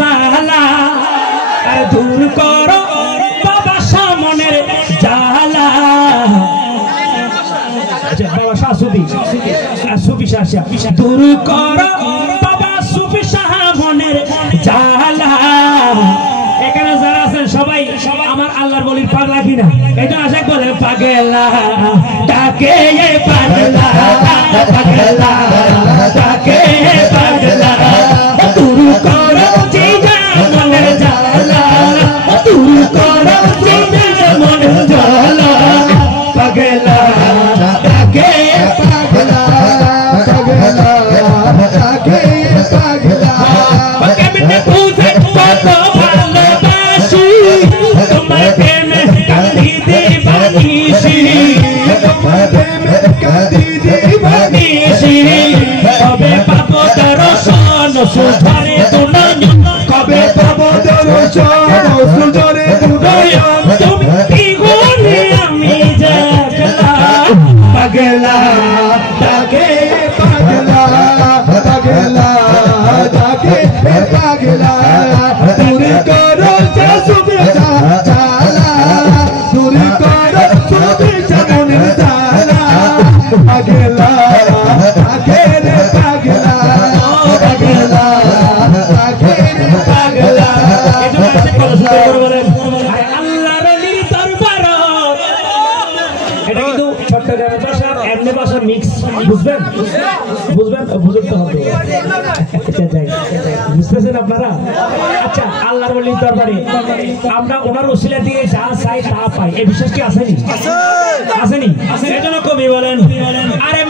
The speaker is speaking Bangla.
জালা দূর করো বাবা সামনের জালা বাবা শাহ সুফি শাহ দূর করো বাবা সুফি শাহ মনের জালা। এখানে যারা আছেন সবাই আমার আল্লাহর বলির পাগলা কিনা? এটা আশা করে পাগলা ডাকে পাগলা পাগলা ডাকে পাগলা দূর করো জিয়া মনের জালা দূর করো জিয়া মনের জালা পাগলা ডাকে পাগলা পাগলা ডাকে পাগলা কেমনে বুঝে কত ভালোবাসি তোমার প্রেমে কাঁদি দিবানিসি তোমার প্রেমে কাঁদি দিবানিসি কবে পাবো দর্শন সুধরে দুনয়ন কবে পাবো দর্শন সুধরে দুনয়ন তুমি কি গুণে আমি জাগলা পাগলা ডাকে পাগলা পাগলা ডাকে পাগলা দূর করো সুফি জালা দূর করো সুফি মনের জালা পাগলা ডাকে পাগলা পাগলা ডাকে পাগলা। এটা আছে কত সুন্দর করে বলেন আল্লাহর ওলির দরবার। এটা কিন্তু চট্টগ্রামের ভাষা এমনি ভাষা মিক্স, বুঝবেন বুঝবেন বুঝতে হবে। বুঝতেছেন আপনারা? আচ্ছা, আল্লাহর ওলির দরবারে আমরা ওনার ওসিলা দিয়ে যা চাই তা পাই, এই বিশ্বাস কি আসেনি? আসেনি? এজন্য কবি বলেন আরে